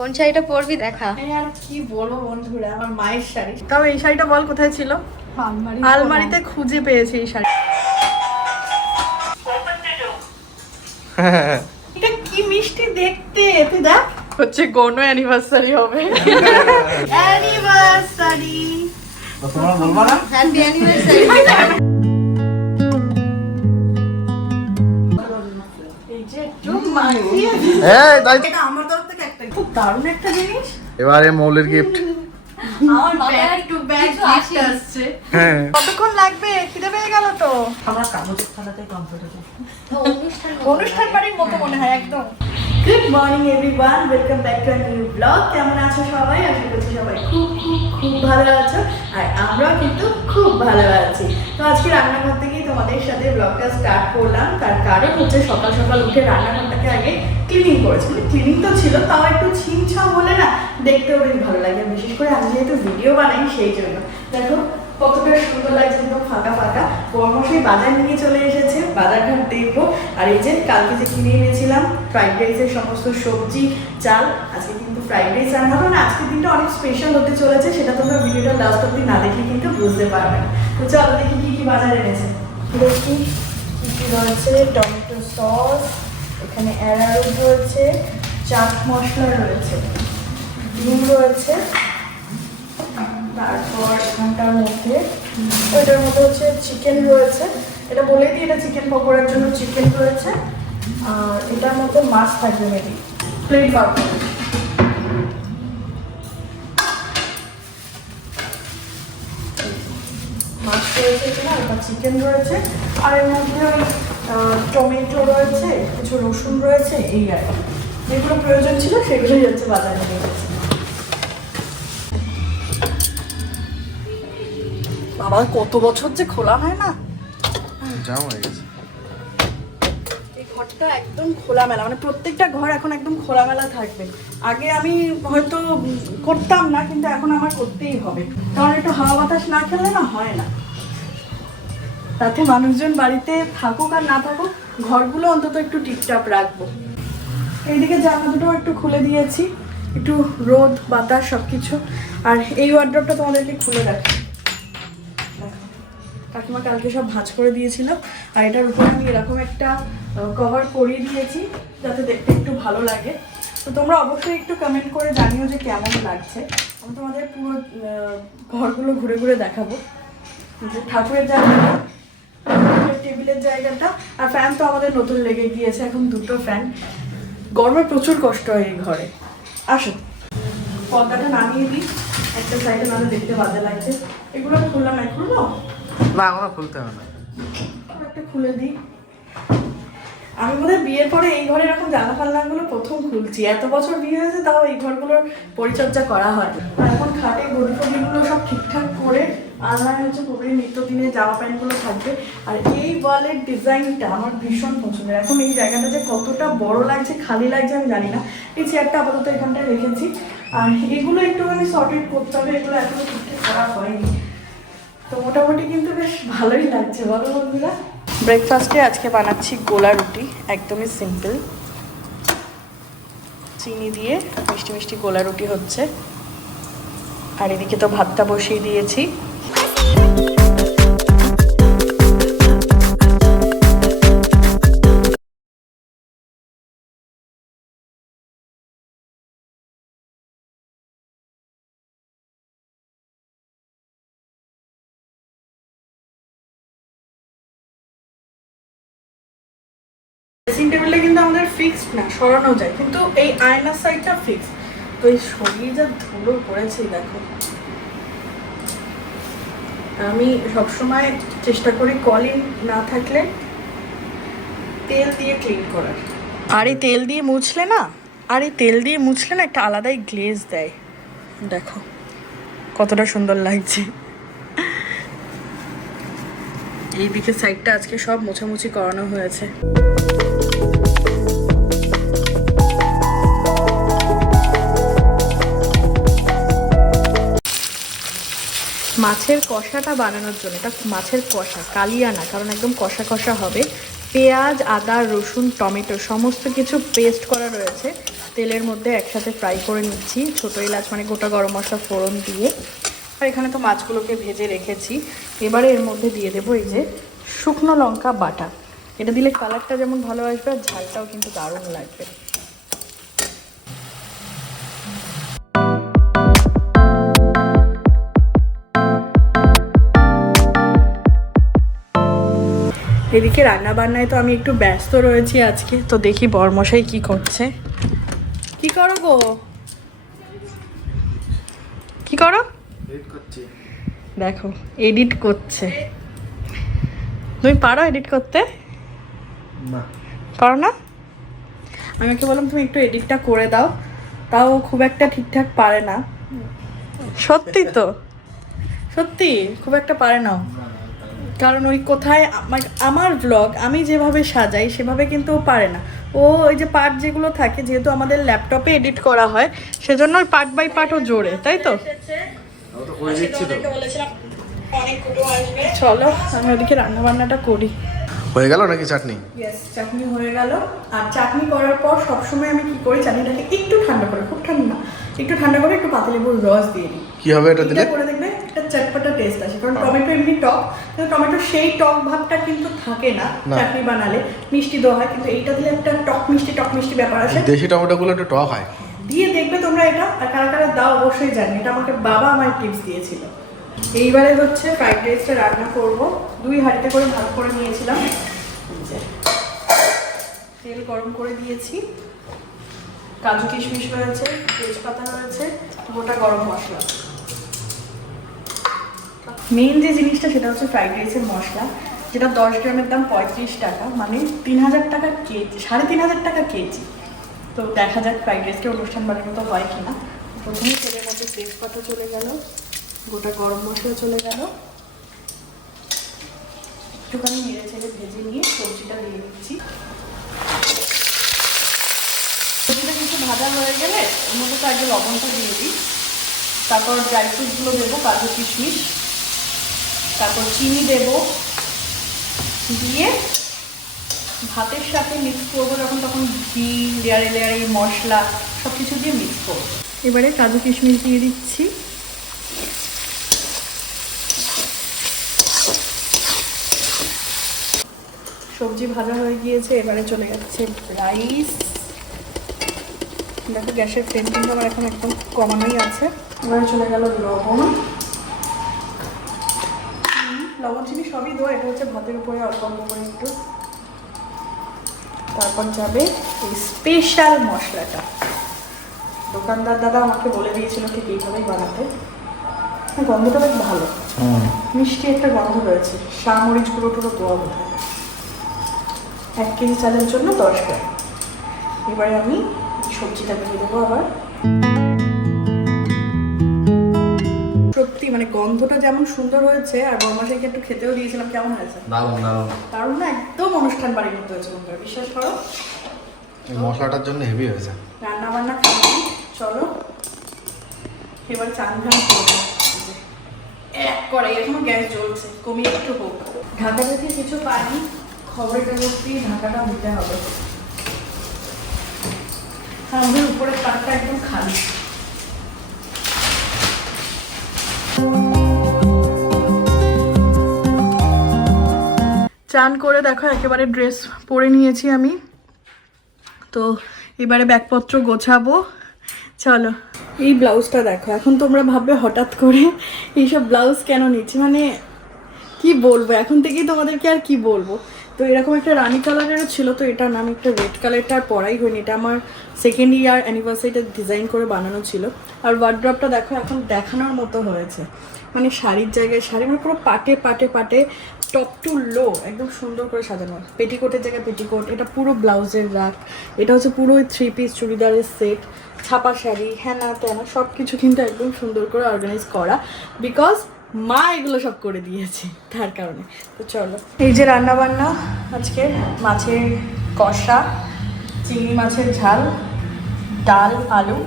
কোন শাড়িটা পরবি দেখা। আর কি বলব বন্ধুরা আমার মায়ের শাড়ি। তাও এই শাড়িটা বল কোথায় ছিল? আলমারিতে। খুঁজে পেয়েছি এই শাড়ি। এটা কি মিষ্টি দেখতে তুই দেখ। হচ্ছে কোনো অ্যানিভার্সারি হবে। অ্যানিভার্সারি তোমার বলবা না? হ্যাপি অ্যানিভার্সারি এই যে একটু মাখিয়ে এই তাই আমার একটা খুব দারুণ একটা জিনিস। এবারে মৌলের গিফট আমার। আসছে। হ্যাঁ। কতক্ষণ লাগবে? খিদে পেয়ে গেল তো। আমার কাগজের থালাতে কমফোর্টেবল অনুষ্ঠান অনুষ্ঠান বাড়ির মতো মনে হয় একদম। Good morning everyone welcome back to new blog কেমন আছো সবাই? আশা করছি সবাই খুব খুব খুব ভালো আছো। আর আমরাও কিন্তু খুব ভালো আছি। তো আজকে রান্নাঘর থেকেই তোমাদের সাথে ব্লগটা স্টার্ট করলাম। তার কারণ হচ্ছে সকাল সকাল উঠে রান্নাঘরটাকে আগে ক্লিনিং করেছি। মানে ক্লিনিং তো ছিল, তাও একটু ছিমছাম হলে না দেখতেও বেশ ভালো লাগে। বিশেষ করে আমি যেহেতু ভিডিও বানাই, সেই জন্য। দেখো, কতটা সুন্দর লাগছে, একদম ফাঁকা ফাঁকা। কর্মশাই বাজার নিয়ে চলে এসেছে বাজারটা দেখব। আর এই যে, কালকে যে কিনে এনেছিলাম ফ্রাইড রাইসের সমস্ত সবজি, চাল, আজকে কিন্তু ফ্রাইড রাইস রান্না হবে না। আজকের দিনটা অনেক স্পেশাল হতে চলেছে, সেটা তোমরা ভিডিওটা লাস্ট অব্দি না দেখলে কিন্তু বুঝতে পারবে না। তো চলো দেখি কি কি বাজার এনেছে। দেখি কি কি রয়েছে, টমেটো সস এখানে অ্যারারুট রয়েছে, চাট মশলা রয়েছে, ডিম রয়েছে, তারপর এখানটার মধ্যে, এটার মধ্যে হচ্ছে চিকেন রয়েছে, এটা বলে দিই, এটা চিকেন পকোড়ার জন্য চিকেন রয়েছে, আর এটার মধ্যে মাছ থাকবে মেবি প্লেট বার মাছ রয়েছে আর চিকেন রয়েছে, আর এর মধ্যে ওই টমেটো রয়েছে কিছু রসুন রয়েছে এই আর কি। যেগুলো প্রয়োজন ছিল সেগুলোই হচ্ছে বাজারে নিয়ে গেছে। বাবা কত বছর যে খোলা হয় না? জাম হয়ে গেছে। এই ঘরটা একদম খোলামেলা মানে প্রত্যেকটা ঘর এখন একদম খোলামেলা থাকবে। আগে আমি হয়তো করতাম না কিন্তু এখন আমার করতেই হবে। কারণ একটু হাওয়া বাতাস না খেলে না হয় না। তাতে মানুষজন বাড়িতে থাকুক আর না থাকুক, ঘরগুলো অন্তত একটু টিপটাপ রাখব। এইদিকে জানলা দুটো একটু খুলে দিয়েছি, একটু রোদ, বাতাস সব কিছু আর এই ওয়ার্ড্রপটা তোমাদেরকে খুলে রাখি। কাকিমা কালকে সব ভাঁজ করে দিয়েছিল, আর এটার উপর আমি এরকম একটা কভার করিয়ে দিয়েছি, যাতে দেখতে একটু ভালো লাগে। তো তোমরা অবশ্যই একটু কমেন্ট করে জানিও যে কেমন লাগছে। আমি তোমাদের পুরো ঘরগুলো ঘুরে ঘুরে দেখাবো। ঠাকুরের ঠাকুরের টেবিলের জায়গাটা আর ফ্যান তো আমাদের নতুন লেগে গিয়েছে এখন দুটো ফ্যান গরমে প্রচুর কষ্ট হয় এই ঘরে। আসো। পর্দাটা নামিয়ে দিই। একটা সাইডে নাহলে দেখতে বাজে লাগছে। এগুলো খুললাম না খুলবো? না এখনও খুলতে হবে না। একটা খুলে দিই। আমি বোধহয় বিয়ের পরে এই ঘরে এরকম জানা পাল্লাগুলো প্রথম খুলছি। এত বছর বিয়ে হয়েছে তাও এই ঘরগুলোর পরিচর্যা করা হয়। আর এখন খাটে গড়ি ফড়িগুলো সব ঠিকঠাক করে আলনায় হচ্ছে পুরোপুরি নিত্যদিনে জামা প্যান্টগুলো থাকবে। আর এই ওয়ালের ডিজাইনটা আমার ভীষণ পছন্দের। এখন এই জায়গাটা যে কতটা বড় লাগছে, খালি লাগছে আমি জানি না। এই চেয়ারটা আপাতত এখানটায় রেখেছি। আর এগুলো একটুখানি সর্টেড করতে হবে, এগুলো এখনও ঠিকঠাক করা হয়নি। তো মোটামুটি কিন্তু বেশ ভালোই লাগছে, বলো বন্ধুরা? ব্রেকফাস্টে আজকে বানাচ্ছি গোলা রুটি, একদমই সিম্পল চিনি দিয়ে মিষ্টি মিষ্টি গোলা রুটি হচ্ছে। আর এদিকে তো ভাতটা বসিয়ে দিয়েছি। টেবিলটা কিন্তু আমাদের ফিক্সড না, সরানো যায়। কিন্তু এই আয়নার সাইডটা ফিক্সড তো এই শরীর যা ধুলো পড়েছে, দেখো। আমি সবসময় চেষ্টা করি কলিং না থাকলে তেল দিয়ে ক্লিন করার। আর এই তেল দিয়ে মুছলে না, আর এই তেল দিয়ে মুছলে না একটা আলাদাই গ্লেজ দেয়। দেখো, কতটা সুন্দর লাগছে। এই দিকে সাইডটা আজকে সব মোছামুছি করানো হয়েছে। মাছের কষাটা বানানোর জন্য, এটা মাছের কষা, কালিয়া না, কারণ একদম কষা কষা হবে। পেঁয়াজ, আদা, রসুন, টমেটো, সমস্ত কিছু পেস্ট করা রয়েছে। তেলের মধ্যে একসাথে ফ্রাই করে নিচ্ছি, ছোটো এলাচ মানে গোটা গরম মশলা ফোড়ন দিয়ে। আর এখানে তো মাছগুলোকে ভেজে রেখেছি। এবারে এর মধ্যে দিয়ে দেবো এই যে শুকনো লঙ্কা বাটা। এটা দিলে কালারটা যেমন ভালো আসবে আর ঝালটাও কিন্তু দারুণ লাগবে। এদিকে রান্না বান্নায় তো আমি একটু ব্যস্ত রয়েছি আজকে। তো দেখি বরমশাই কি করছে। কি করো গো? কি করো? দেখো এডিট করছে। তুমি পারো এডিট করতে? না। পারো না? আমি ওকে বললাম তুমি একটু এডিটটা করে দাও। তাও খুব একটা ঠিকঠাক পারে না। সত্যি তো? সত্যি? খুব একটা পারে না। কারণ ওই কোথায় আমার আমার ব্লগ আমি যেভাবে সাজাই সেভাবে কিন্তু ও পারে না। ও ওই যে পার্ট যেগুলো থাকে যেহেতু আমাদের ল্যাপটপে এডিট করা হয় সেজন্য ওই পার্ট বাই পার্টও জোরে তাই তো? চলো আমি ওদিকে রান্না বান্নাটা করি। হয়ে গেল নাকি চাটনি? চাটনি হয়ে গেল। আর চাটনি করার পর সবসময় আমি কি করি চাটনিটাকে একটু ঠান্ডা করে খুব ঠান্ডা একটু ঠান্ডা করে একটু পাতিলেবুর রস দিয়ে দিই। কি হবে এটা দিলে? করে একটা চটপটা টেস্ট আসে। কারণ টমেটো এমনি টক কিন্তু টমেটো সেই টক ভাবটা কিন্তু থাকে না না। চাটনি বানালে। মিষ্টি দেওয়া হয় কিন্তু এইটা দিলে একটা টক মিষ্টি টক মিষ্টি ব্যাপার আসে। দেশি টমেটোগুলো একটু টক হয়। দিয়ে দেখবে তোমরা এটা আর কারা কারা দাও অবশ্যই জানি। এটা আমাকে বাবা আমার টিপস দিয়েছিল। এইবারে হচ্ছে ফ্রাইড রাইসটা রান্না করব। দুই হাঁড়িতে করে ভাগ করে নিয়েছিলাম। তেল গরম করে দিয়েছি। কাজু কিশমিশ রয়েছে তেজপাতা রয়েছে গোটা গরম মশলা। মেইন যে জিনিসটা সেটা হচ্ছে ফ্রাইড রাইসের মশলা, যেটা দশ গ্রামের দাম পঁয়ত্রিশ টাকা মানে তিন হাজার টাকা কেজি, সাড়ে তিন হাজার টাকা কেজি। তো দেখা যাক ফ্রাইড রাইসটা অনুষ্ঠান বাড়ির মতো হয় কিনা। প্রথমে তেলের মধ্যে তেজপাতা চলে গেল, গোটা গরম মশলা চলে গেল। একটুখানি নেড়ে ছেড়ে ভেজে নিয়ে সবজিটা দিয়ে দিচ্ছি। সবজিটা কিছু ভাজা হয়ে গেলে, ওর মধ্যে তো আগে লবণটা দিয়ে দিই। তারপর ড্রাই ফ্রুটসগুলো দেবো, কাজু কিশমিশ। তারপর চিনি দেব। দিয়ে ভাতের সাথে মিক্স করব যখন, তখন ঘি, লেয়ারে লেয়ারে মশলা সব কিছু দিয়ে মিক্স করব। এবারে কাজু কিশমিশ দিয়ে দিচ্ছি। সবজি ভাজা হয়ে গিয়েছে, এবারে চলে যাচ্ছে রাইস দেখো গ্যাসের ফ্লেম কিন্তু আমার এখন একদম কমানোই আছে। এবারে চলে গেল লবণ। লবণ চিনি সবই দেবো। এটা হচ্ছে ভাতের উপরে অল্প অল্প করে একটু। তারপর যাবে এই স্পেশাল মশলাটা। দোকানদার দাদা আমাকে বলে দিয়েছিল ঠিক এইভাবেই বানাতে। গন্ধটা বেশ ভালো। মিষ্টি একটা গন্ধ রয়েছে। শামরিচ গুঁড়ো টুড়ো দেওয়া বোধ এক কেজি চালের জন্য দশ গ্রাম। এবারে আমি সবজিটা দিয়ে দেবো আবার। মানে গন্ধটা যেমন সুন্দর হয়েছে আর বর্মাশাইকে একটু খেতেও দিয়েছিলাম কেমন হয়েছে? দারুণ দারুণ। দারুণ না একদম অনুষ্ঠান বাড়ির মতো হয়েছে বন্ধুরা বিশ্বাস করো। এই মশলাটার জন্য হেভি হয়েছে। রান্না বান্না খাব চলো। এবার চান ধান করব। এক কড়াই এখনও গ্যাস জ্বলছে কমিয়ে একটু হোক। ঢাকা থেকে কিছু পানি খবরের কাগজ দিয়ে ঢাকাটা দিতে হবে। আমাদের উপরের পাটটা একদম খালি। চান করে দেখো, একেবারে ড্রেস পরে নিয়েছি আমি। তো এবারে ব্যাগপত্র গোছাবো। চলো, এই ব্লাউজটা দেখো, এখন তোমরা ভাববে হঠাৎ করে এইসব ব্লাউজ কেন নিচ্ছি? মানে কি বলব? এখন থেকেই তোমাদেরকে আর কি বলব? তো এরকম একটা রানি কালারেরও ছিল, তো এটা না আমি একটা রেড কালারটা পরাই হয়নি। এটা আমার সেকেন্ড ইয়ার অ্যানিভার্সারিটা ডিজাইন করে বানানো ছিল। আর ওয়ার্ড্রপটা দেখো এখন দেখানোর মতো হয়েছে। মানে শাড়ির জায়গায় শাড়ি মানে পুরো পাটে পাটে পাটে টপ টু লো একদম সুন্দর করে সাজানো। পেটিকোটের জায়গায় পেটিকোট, এটা পুরো ব্লাউজের রাখ এটা হচ্ছে পুরো থ্রি পিস চুড়িদারের সেট ছাপা শাড়ি হ্যানা ত্যানা সব কিছু কিন্তু একদম সুন্দর করে অর্গানাইজ করা। বিকজ মা এগুলো সব করে দিয়েছে তার কারণে। তো চলো। এই যে রান্না বান্না আজকে মাছের কষা চিংড়ি মাছের ঝাল ডাল আলু।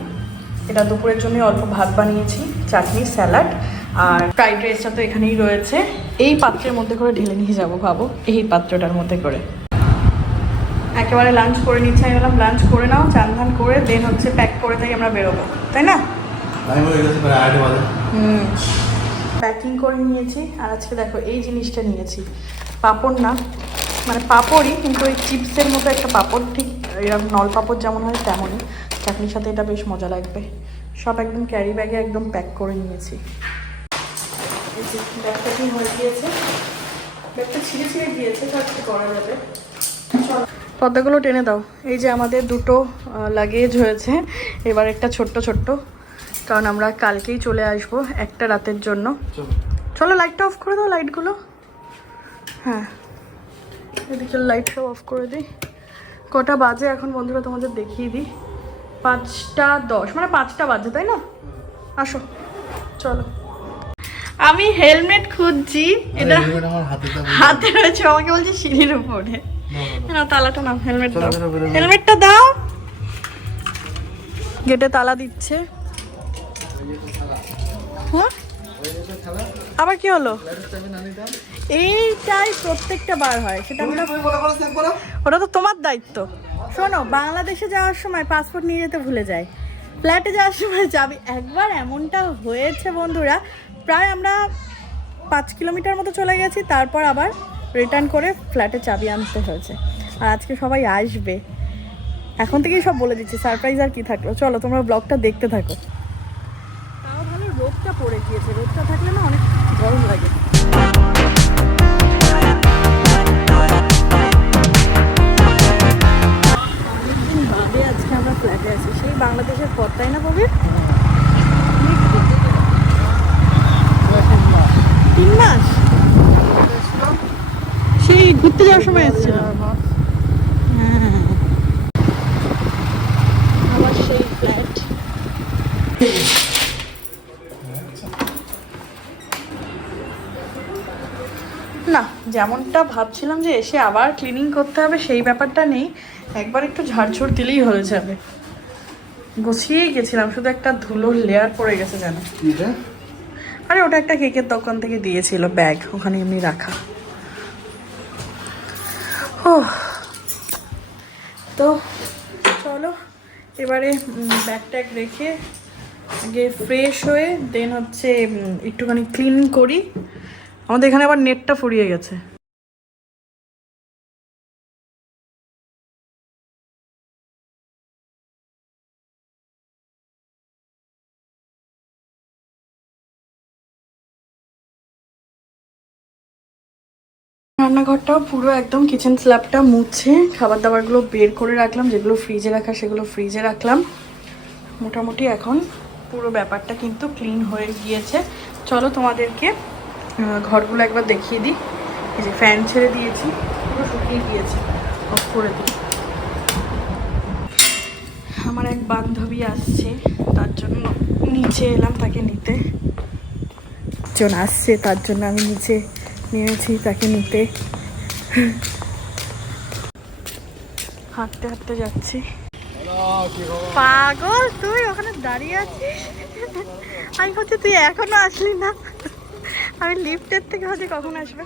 এটা দুপুরের জন্য অল্প ভাত বানিয়েছি চাটনি স্যালাড। আর ফ্রাইড রাইসটা তো এখানেই রয়েছে। এই পাত্রের মধ্যে করে ঢেলে নিয়ে যাব ভাবো এই পাত্রটার মধ্যে করে। একেবারে লাঞ্চ করে নিচ্ছি আমি বললাম লাঞ্চ করে নাও চান ধান করে দেন হচ্ছে প্যাক করে তাই আমরা বেরোবো। তাই না? হুম। প্যাকিং করে নিয়েছি। আর আজকে দেখো এই জিনিসটা নিয়েছি। পাপড় না মানে পাপড়ই, কিন্তু ওই চিপসের মতো একটা পাপড়, ঠিক এরকম নল পাপড় যেমন হয় তেমনই। চাটনির সাথে এটা বেশ মজা লাগবে। সব একদম ক্যারি ব্যাগে একদম প্যাক করে নিয়েছি। এই ব্যাগটা হয়ে গিয়েছে? ব্যাগটা ছিঁড়ে ছিঁড়ে গিয়েছে পর্দাগুলো টেনে দাও। এই যে আমাদের দুটো লাগেজ হয়েছে। এবার একটা ছোট্ট ছোট্ট কারণ আমরা কালকেই চলে আসব একটা রাতের জন্য। চলো। লাইটটা অফ করে দাও লাইটগুলো হ্যাঁ। এদিকে লাইটটা অফ করে দিই। কটা বাজে এখন বন্ধুরা তোমাদের দেখিয়ে দিই। পাঁচটা দশ মানে পাঁচটা বাজে তাই না? আসো চলো। আমি হেলমেট খুঁজছি এটা হাতে রয়েছে আমাকে বলছে সিঁড়ির উপরে। না তালাটা নাও হেলমেট দাও। হেলমেটটা দাও। গেটে তালা দিচ্ছে? আবার কি হলো? এইটাই প্রত্যেকটা বার হয়। সেটা আমরা ওটা তো তোমার দায়িত্ব। শোনো বাংলাদেশে যাওয়ার সময় পাসপোর্ট নিয়ে যেতে ভুলে যায় ফ্ল্যাটে যাওয়ার সময় যাবি। একবার এমনটা হয়েছে বন্ধুরা প্রায় আমরা পাঁচ কিলোমিটার মতো চলে গেছি তারপর আবার রিটার্ন করে ফ্ল্যাটে চাবি আনতে হয়েছে। আর আজকে সবাই আসবে। এখন থেকেই সব বলে দিচ্ছি সারপ্রাইজ আর কি থাকল। চলো তোমরা ব্লগটা দেখতে থাকো। রোদটা গিয়েছে। রোদটা থাকলে না অনেক গরম লাগে। আজকে আমরা ফ্ল্যাটে আছি। সেই বাংলাদেশের না তিন মাস। সেই ঘুরতে যাওয়ার সময় এসেছিলাম হ্যাঁ আবার সেই ফ্ল্যাট না যেমনটা ভাবছিলাম যে এসে আবার ক্লিনিং করতে হবে সেই ব্যাপারটা নেই। একবার একটু ঝাড়ঝুড় দিলেই হয়ে যাবে। গুছিয়েই গেছিলাম শুধু একটা ধুলোর লেয়ার পড়ে গেছে যেন। আরে ওটা একটা কেকের দোকান থেকে দিয়েছিল ব্যাগ ওখানে এমনি রাখা। ও তো চলো এবারে ব্যাগ ট্যাগ রেখে আগে ফ্রেশ হয়ে দেন হচ্ছে একটুখানি ক্লিন করি। আমাদের এখানে আবার নেটটা ফুরিয়ে গেছে। রান্নাঘরটাও পুরো একদম কিচেন স্ল্যাবটা মুছে খাবার দাবারগুলো বের করে রাখলাম, যেগুলো ফ্রিজে রাখা, সেগুলো ফ্রিজে রাখলাম। মোটামুটি এখন পুরো ব্যাপারটা কিন্তু ক্লিন হয়ে গিয়েছে। চলো তোমাদেরকে ঘরগুলো একবার দেখিয়ে দিই। এই যে ফ্যান ছেড়ে দিয়েছি, পুরো শুকিয়ে গিয়েছে। অফ করে দিই। আমার এক বান্ধবী আসছে, তার জন্য নিচে এলাম তাকে নিতে। জন আসছে, তার জন্য আমি নিচে নিয়েছি তাকে নিতে। হাঁটতে হাঁটতে যাচ্ছি। পাগল, তুই ওখানে দাঁড়িয়ে আছিস? আমি ভাবছি তুই এখনও আসলি না। আমি লিফটের থেকে ভাবছি কখন আসবে?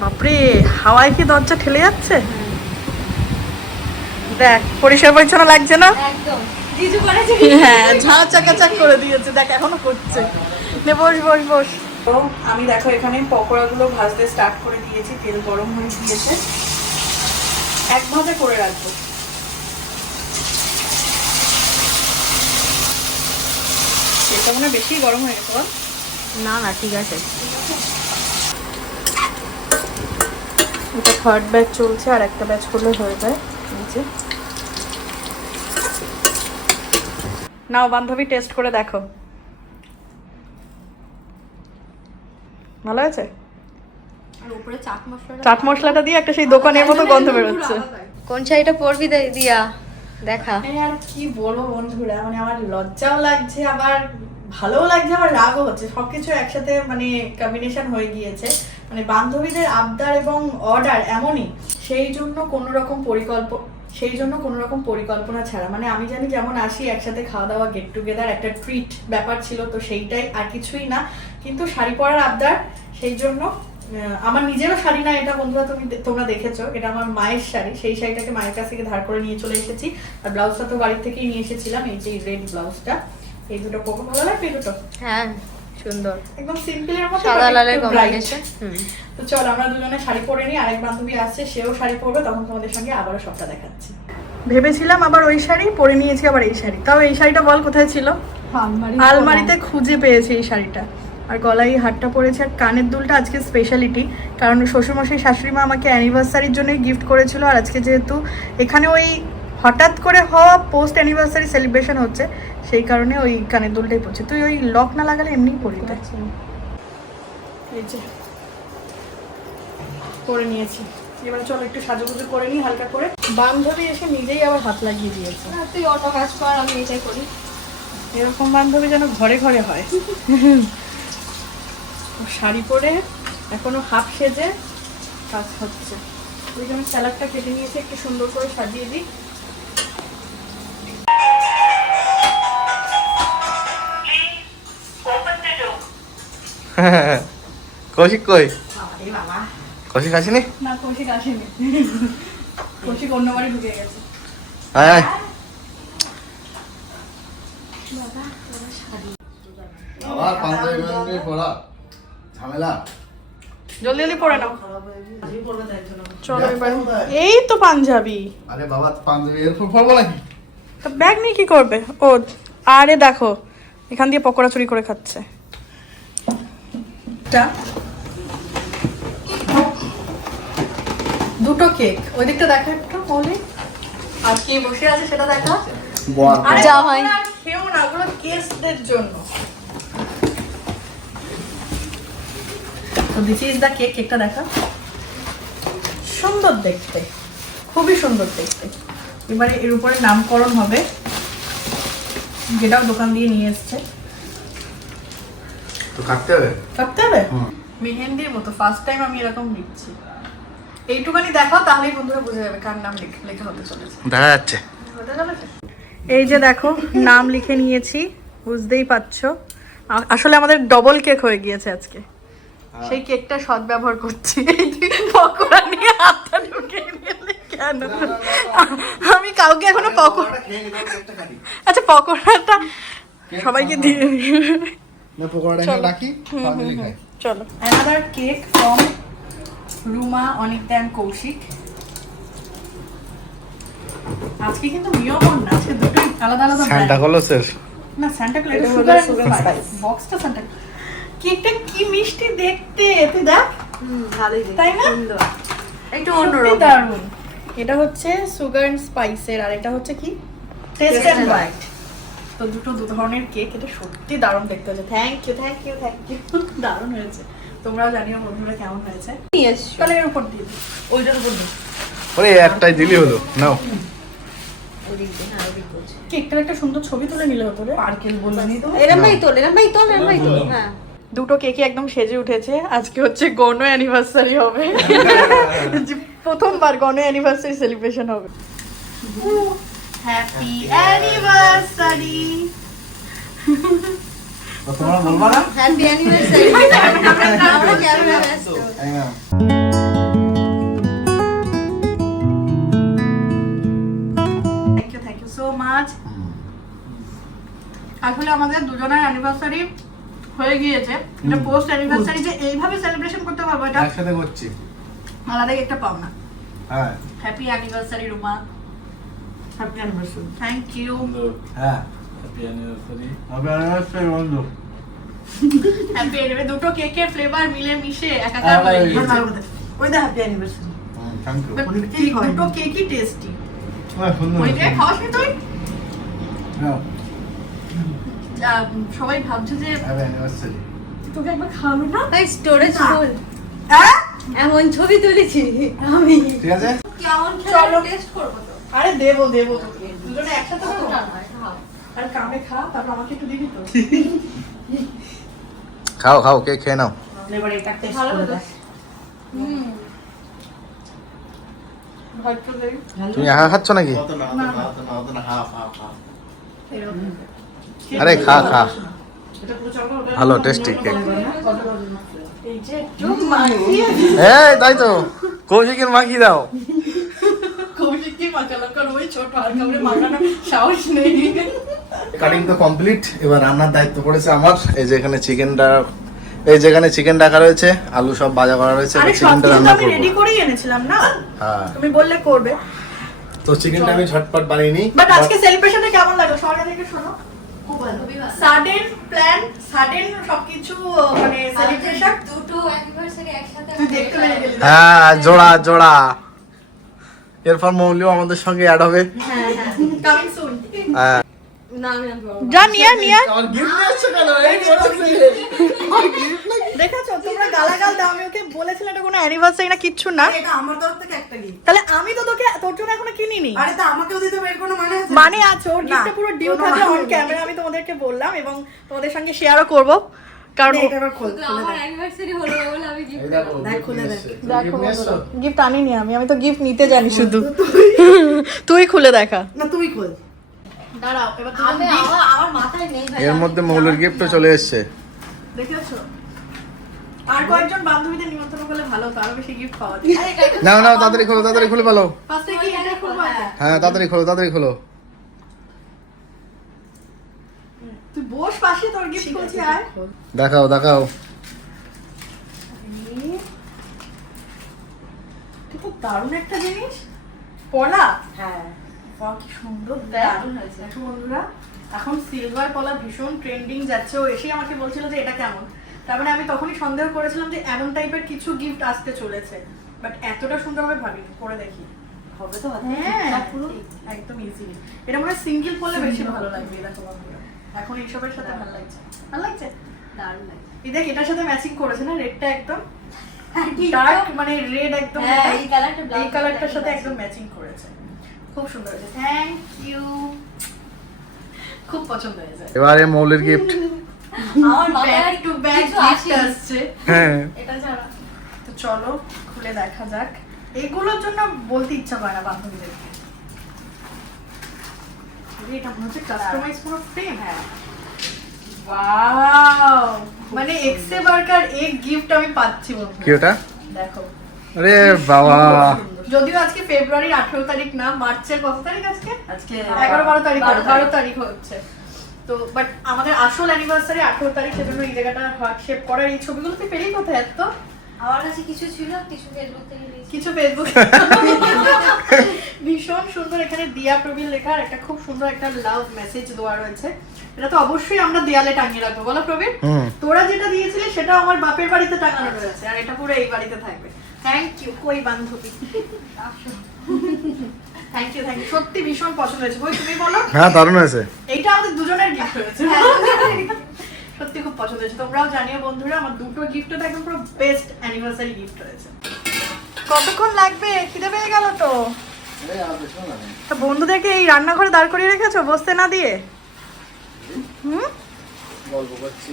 বাপরে হাওয়ায় কি দরজা ঠেলে যাচ্ছে? দেখ পরিষ্কার পরিচ্ছন্ন লাগছে না? একদম। হ্যাঁ ঝাঁ চাকাচাক করে দিয়েছে। দেখ এখনও করছে। নে বস বস বস। তো আমি দেখো এখানে পকোড়াগুলো ভাজতে স্টার্ট করে দিয়েছি। তেল গরম হয়ে গিয়েছে। এক ভাজা করে রাখব। মনে বেশি গরম হয়ে গেছে না না ঠিক আছে। এটা থার্ড ব্যাচ চলছে আর একটা ব্যাচ করলে হয়ে যায় নিচে নাও বান্ধবী টেস্ট করে দেখো। ভালো আছে? চাট মশলাটা দিয়ে একটা সেই দোকানের মতো গন্ধ বেরোচ্ছে। কোন শাড়িটা পরবি দে- দিয়া? দেখা। আর কি বলব বন্ধুরা মানে আমার লজ্জাও লাগছে আবার ভালোও লাগছে, আবার রাগও হচ্ছে। সবকিছু একসাথে মানে কম্বিনেশন হয়ে গিয়েছে। মানে বান্ধবীদের আবদার এবং অর্ডার এমনই, সেই জন্য কোনো রকম পরিকল্প, সেই জন্য কোনো রকম পরিকল্পনা ছাড়া। মানে আমি জানি যেমন আসি, একসাথে খাওয়া দাওয়া গেট টুগেদার একটা ট্রিট ব্যাপার ছিল, তো সেইটাই আর কিছুই না। কিন্তু শাড়ি পরার আবদার, সেই জন্য আমার নিজেরও শাড়ি না, এটা বন্ধুরা তুমি তোমরা দেখেছ। এটা আমার মায়ের শাড়ি, সেই শাড়িটাকে মায়ের কাছ থেকে ধার করে নিয়ে চলে এসেছি। আর ব্লাউজটা তো বাড়ির থেকেই নিয়ে এসেছিলাম, এই যে রেড ব্লাউজটা এই দুটো ভালো লাগবে এই দুটো? হ্যাঁ সুন্দর। একদম সিম্পলের মধ্যে সাদা লালের কম্বিনেশন তো চল আমরা দুজনে শাড়ি পরে নিই আরেক বান্ধবী আসছে সেও শাড়ি পরবে তখন তোমাদের সঙ্গে আবারও সবটা দেখাচ্ছি। ভেবেছিলাম আবার ওই শাড়ি পরে নিয়েছি আবার এই শাড়ি। তাও এই শাড়িটা বল কোথায় ছিল? আলমারিতে। খুঁজে পেয়েছি এই শাড়িটা। আর গলায় এই হারটা পরেছে আর কানের দুলটা আজকে স্পেশালিটি কারণ শ্বশুরমশাই শাশুড়ি মা আমাকে অ্যানিভার্সারির জন্যই গিফট করেছিল আর আজকে যেহেতু এখানে ওই হঠাৎ করে হওয়া পোস্ট অ্যানিভার্সারি সেলিব্রেশন হচ্ছে সেই কারণে ওই কানের দুলটাই পড়ছে। তুই ওই লক না লাগালে এমনিই পরি তাই এই যে করে নিয়েছি। এবার চলো একটু সাজুগুজু করে নিই হালকা করে। বান্ধবী এসে নিজেই আবার হাত লাগিয়ে দিয়েছে। না, তুই অন্য কাজ কর আমি এটাই করি। এরকম বান্ধবী যেন ঘরে ঘরে হয়। শাড়ি পরে এখনও হাফ সেজে কাজ হচ্ছে। ওই জন্য স্যালাডটা কেটে নিয়েছি একটু সুন্দর করে সাজিয়ে দিই। কৌশিক কই? কৌশিক আসেনি? না কৌশিক আসেনি। কৌশিক অন্য বাড়ি ঢুকে গেছে। আয় আয়। আবার পাঞ্জাবি বান্ধবী পড়া। ঝামেলা। জলদি জলদি পরে নাও। চলো এবার। এই তো পাঞ্জাবি। আরে বাবা পাঞ্জাবি এরপর পড়ব নাকি? তা ব্যাগ নিয়ে কি করবে? ও আরে দেখো এখান দিয়ে পকোড়া চুরি করে খাচ্ছে। দুটো কেক। ওই দিকটা দেখা একটু বলি আর কে বসে আছে সেটা দেখা। আরে। ওগুলো খেও না ওগুলো গেস্টদের জন্য। তো দিস ইজ দ্য কেক কেকটা দেখা। সুন্দর দেখতে। খুবই সুন্দর দেখতে। এবারে এর উপরে নামকরণ হবে। যেটাও দোকান দিয়ে নিয়ে এসছে। তো কাটতে হবে? কাটতে হবে? মেহেন্দির মতো ফার্স্ট টাইম আমি এরকম লিখছি। এইটুকানি দেখাও তাহলেই বন্ধুরা বুঝে যাবে কার নাম লেখা হতে চলেছে। দেখা যাচ্ছে। এই যে দেখো নাম লিখে নিয়েছি বুঝতেই পারছ। আসলে আমাদের ডবল কেক হয়ে গিয়েছে আজকে। সেই কেকটা সৎ ব্যবহার করছি। পকোড়া নিয়ে হাতটা ঢুকে কেন? আমি কাউকে এখনও পকোড়া আচ্ছা পকোড়াটা সবাইকে দিয়ে না পকোড়াটা এখানে রাখি পাঞ্জাবি খাই। চলো। Another cake from Ruma Anita and Kaushik. আজকে কিন্তু নিয়মন না আজকে দুটোই আলাদা আলাদা স্যান্টা brand। না সান্টা এটা সুগার স্পাইস বক্সটা সান্টা কেকটা কি মিষ্টি দেখতে তুই দেখ। ভালোই তাই না? একটু অন্যরকম। দারুণ। এটা হচ্ছে সুগার এন্ড স্পাইসের আর এটা হচ্ছে কি? টেস্ট এন্ড হোয়াইট তো দুটো দু ধরনের কেক এটা সত্যি দারুণ দেখতে হয়েছে। Thank you thank you thank you দারুণ হয়েছে। তোমরাও জানিও বন্ধুরা কেমন হয়েছে। তাহলে এর উপর দিয়ে দিই। ওইটার উপর দিই ওরে একটাই দিলি হলো। নাও। কেকটার একটা সুন্দর ছবি তুলে নিলে হতো রে। পার্কেল এরম ভাই তোল এরম ভাই তোল এরম ভাই তোল হ্যাঁ। দুটো কেকই একদম সেজে উঠেছে। আজকে হচ্ছে গণ অ্যানিভার্সারি হবে। প্রথমবার গণ অ্যানিভার্সারি সেলিব্রেশন হবে। হ্যাপি অ্যানিভার্সারি তোমরা বলবা না? হ্যাপি অ্যানিভার্সারি আমরা ক্যামেরা ব্যস্ত thank you thank you so much আসলে আমাদের দুজনের অ্যানিভার্সারি হয়ে গিয়েছে। এটা পোস্ট অ্যানিভার্সারি যে এইভাবে সেলিব্রেশন করতে পারব এটা একসাথে করছি। আলাদাই একটা পাওনা। হ্যাঁ। Happy anniversary Ruma. Happy anniversary thank you হ্যাঁ। হ্যাপি অ্যানিভার্সারি হ্যাপি অ্যানিভার্সারি বন্ধু হ্যাপি অ্যানিভার্সারি দুটো কেকের ফ্লেভার মিলে মিশে একাকার হয়ে হ্যাঁ, গিয়েছে ওই দা হ্যাপি অ্যানিভার্সারি থ্যাংক ইউ দুটো কেকই টেস্টি খাওয়াস নি তুই সবাই ভাবছে যে হ্যাপি অ্যানিভার্সারি তোকে একবার খাওয়াবে না? তাই স্টোরেজ ফুল হ্যাঁ? এমন ছবি তুলেছি আমি। ঠিক আছে? কেমন চলো। টেস্ট করব। আরে দেবো দেবো তোকে। দুজনে একসাথে খাব। আর কামে খা তারপর আমাকে একটু দিবি তো। খাও খাও কে খেয়ে নাও। এবার এটা টেস্ট করে দেখ। হুম। তুমি খাচ্ছ নাকি? আরে খা খা। ভালো টেস্টি কেক এই যে একটু মাখিয়ে এই তাই তো। কৌশিকের মাখিয়ে দাও। ছোট সাহস নেই। কাটিং তো কমপ্লিট এবার রান্নার দায়িত্ব পড়েছে আমার। এই যে এখানে চিকেনটা এই যেখানে চিকেন রাখা রয়েছে আলু সব ভাজা করা রয়েছে আরে এবার সব চিকেনটা কিছু রান্না আমি রেডি করেই এনেছিলাম না? হ্যাঁ। তুমি বললে করবে। তো চিকেনটা আমি ঝটপট বানিয়ে নিই। বাট আজকে সেলিব্রেশনটা কেমন লাগল? সবার থেকে শোনো। সাডেন প্ল্যান সাডেন সবকিছু মানে সেলিব্রেশন দুটো একসাথে হ্যাঁ জোড়া জোড়া। এরপর মৌলিও আমাদের সঙ্গে অ্যাড হবে। কামিং সুন না আমি আনতে পারব না। যা নিয়ে নিয়ে আমার গিফট নিয়ে এসছো কেন? এই দেখেছ? তোমরা গালাগাল দাও আমি ওকে বলেছিলাম এটা কোনো অ্যানিভার্সারি না কিচ্ছু না। এটা আমার তরফ থেকে একটা gift। তাহলে আমি তো তোকে তোর জন্য এখনও কিনিনি। আরে তা আমাকেও দিতে হবে এর কোনো মানে আছে? মানে ওর পুরো ডিউ অন ক্যামেরা আমি তোমাদেরকে বললাম এবং তোমাদের সঙ্গে শেয়ারও করব। কারণ? গিফট আনিনি আমি আমি তো গিফট নিতে জানি শুধু। তুই খুলে দেখা। না তুই খোল। দাঁড়াও এবার আমি তুমি আমার আমার মাথায় নেই ভাই এর মধ্যে মৌলির গিফটও চলে এসছে। দেখেছ? আর কয়েকজন বান্ধবীদের নিমন্ত্রণ করলে ভালো হতো আরও বেশি গিফট পাওয়া যায়। নাও নাও তাড়াতাড়ি খোলো তাড়াতাড়ি খুলে আগে? হ্যাঁ তাড়াতাড়ি খোলো তাড়াতাড়ি খোলো তুই বস পাশে তোর গিফট আয়। দেখাও দেখাও। এটা তো দারুণ একটা জিনিস। পলা। হ্যাঁ। কি সুন্দর। দারুণ হয়েছে। দেখো বন্ধুরা এখন সিলভার পলা ভীষণ ট্রেন্ডিং যাচ্ছে। ও এসেই আমাকে বলছিল যে এটা কেমন। তার মানে আমি তখনই সন্দেহ করেছিলাম যে এমন টাইপের কিছু গিফট আসতে চলেছে। বাট এতটা সুন্দরভাবে ভাবিনি করে দেখি। হবে তো হ্যাঁ একদম ইজিলি এটা মনে হয় সিঙ্গেল পরলে বেশি ভালো লাগবে দেখো বন্ধুরা। এখন এইসবের সাথে ভালো লাগছে। ভালো লাগছে? দারুণ লাগছে। এই দেখ এটার সাথে ম্যাচিং করেছে না? রেডটা একদম হ্যাঁ, ডার্ক মানে রেড একদম হ্যাঁ, এই কালারটা এই কালারটার সাথে একদম ম্যাচিং করেছে। খুব সুন্দর হয়েছে। থ্যাংক ইউ খুব পছন্দ হয়েছে। এবারে মৌলির গিফট আমার ব্যাক টু ব্যাক কিছু গিফট আসছে। হ্যাঁ। এটা ছাড়া। তো চলো খুলে দেখা যাক। এগুলোর জন্য বলতে ইচ্ছা করে না বান্ধবীদেরকে। আরে, এটা মনে হচ্ছে কাস্টমাইজ পুরো ফ্রেম হ্যাঁ। ওয়াও মানে এক্সে বার্কার এক গিফট আমি পাচ্ছি। কি ওটা? দেখো। আরে বাবা। যদিও আজকে ফেব্রুয়ারির আঠেরো তারিখ না মার্চের কত তারিখ আজকে? আজকে এগারো বারো তারিখ বারো বারো তারিখ হচ্ছে তো বাট আমাদের আসল অ্যানিভার্সারি আঠেরো তারিখ সেজন্য এই জায়গাটা হার্ট শেপ করার এই ছবিগুলো তুই পেলি কোথায় এত? আমার কাছে কিছু ছিল কিছু ফেসবুক থেকে কিছু ফেসবুক ভীষণ সুন্দর এখানে দিয়া প্রবীর লেখা আর একটা খুব সুন্দর একটা লাভ মেসেজ দেওয়া রয়েছে। এটা তো অবশ্যই আমরা দেয়ালে টাঙিয়ে রাখব বলো প্রবীর হুম। তোরা যেটা দিয়েছিলি সেটা আমার বাপের বাড়িতে টাঙানো রয়েছে আর এটা পুরো এই বাড়িতে থাকবে। থ্যাংক ইউ কই বান্ধবী? থ্যাংক ইউ থ্যাংক ইউ সত্যি ভীষণ পছন্দ হয়েছে। বই তুমি বলো? হ্যাঁ দারুণ হয়েছে। এইটা আমাদের দুজনের গিফট হয়েছে সত্যি খুব পছন্দ হয়েছে। তোমরাও জানিও বন্ধুরা আমার দুটো গিফট তো একদম পুরো বেস্ট অ্যানিভার্সারি গিফট হয়েছে কতক্ষণ লাগবে? খিদে পেয়ে গেল তো। তা বন্ধুদেরকে এই রান্নাঘরে দাঁড় করিয়ে রেখেছো? বসতে না দিয়ে? হুম? গল্প করছি।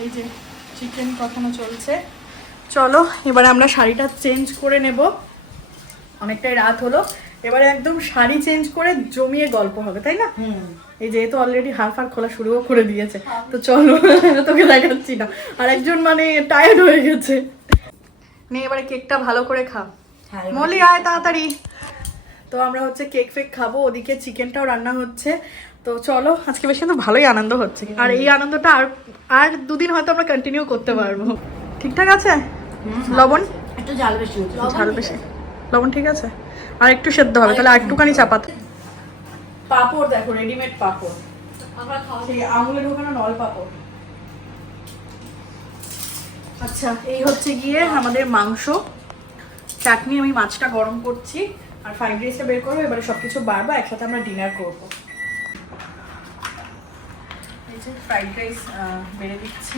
এই যে চিকেন কখনো চলছে। চলো এবারে আমরা শাড়িটা চেঞ্জ করে নেব। অনেকটাই রাত হলো। এবারে একদম শাড়ি চেঞ্জ করে জমিয়ে গল্প হবে তাই না? এই যেহেতু অলরেডি হাফ আর খোলা শুরুও করে দিয়েছে তো চলো তোকে দেখাচ্ছি না। আর একজন মানে টায়ার্ড হয়ে গেছে। নে এবারে কেকটা ভালো করে খা। হ্যাঁ মলি আয় তাড়াতাড়ি। তো আমরা হচ্ছে কেক ফেক খাব ওদিকে চিকেনটাও রান্না হচ্ছে। তো চলো আজকে বেশ কিন্তু ভালোই আনন্দ হচ্ছে। আর এই আনন্দটা আর আর দুদিন হয়তো আমরা কন্টিনিউ করতে পারব। ঠিকঠাক আছে? লবণ? একটু জাল বেশি ঝাল বেশি। লবণ ঠিক আছে? আর একটু সেদ্ধ হবে তাহলে আর একটুখানি চাপাতে। পাপড় দেখো রেডিমেড পাপড়। আমরা খাওয়া সেই আঙুলে ঢোকানো নল পাপড়। আচ্ছা এই হচ্ছে গিয়ে আমাদের মাংস। চাটনি আমি মাছটা গরম করছি আর ফ্রাইড রাইসটা বের করব এবারে সব কিছু বাড়বো একসাথে আমরা ডিনার করব। এই যে ফ্রাইড রাইস বেড়ে দিচ্ছি।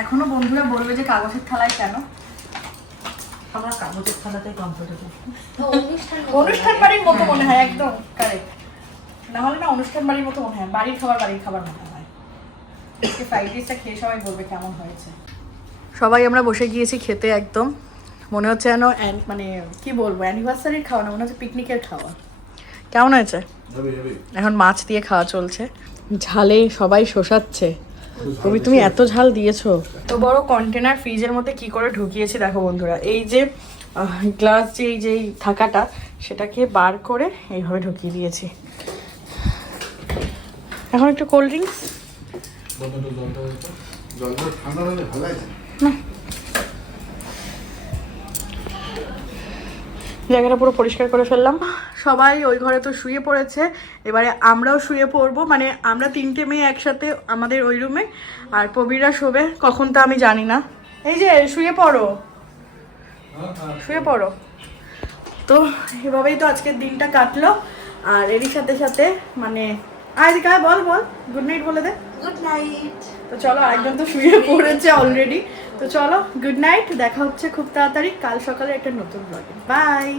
এখনও বন্ধুরা বলবে যে কাগজের থালায় কেন? আমরা কাগজের থালাতেই কমফোর্টেবল অনুষ্ঠান। বাড়ির মতো মনে হয় একদম কারেক্ট না হলে না অনুষ্ঠান বাড়ির মতো মনে হয় বাড়ির খাবার বাড়ির খাবার মনে হয়। আজকে ফ্রাইড রাইসটা খেয়ে সবাই বলবে কেমন হয়েছে। সবাই আমরা বসে গিয়েছি খেতে একদম। মনে হচ্ছে যেন অ্যান- মানে কি বলব অ্যানিভার্সারির খাওয়া না মনে হচ্ছে পিকনিকের খাওয়া। কেমন হয়েছে? এখন মাছ দিয়ে খাওয়া চলছে। ঝালে সবাই শোষাচ্ছে। কবি তুমি এত ঝাল দিয়েছ। তো বড় কন্টেনার ফ্রিজের মধ্যে কি করে ঢুকিয়েছি দেখো বন্ধুরা। এই যে গ্লাস যে এই যে থাকাটা সেটাকে বার করে এইভাবে ঢুকিয়ে দিয়েছি। এখন একটু কোল্ড ড্রিঙ্কস জলটা ঠান্ডা হলে ভালো আছে জায়গাটা পুরো পরিষ্কার করে ফেললাম। সবাই ওই ঘরে তো শুয়ে পড়েছে। এবারে আমরাও শুয়ে পড়ব। মানে আমরা তিনটে মেয়ে একসাথে আমাদের ওই রুমে। আর প্রবীরা শোবে। কখন তো আমি জানি না। এই যে শুয়ে পড়ো। শুয়ে পড়ো। তো এভাবেই তো আজকের দিনটা কাটলো। আর এরই সাথে সাথে মানে আজ গায়ে বল বল। গুড নাইট বলে দে। গুড নাইট তো চলো আরেকজন তো শুয়ে পড়েছে অলরেডি তো চলো গুড নাইট দেখা হচ্ছে খুব তাড়াতাড়ি। কাল সকালে একটা নতুন ব্লগে বাই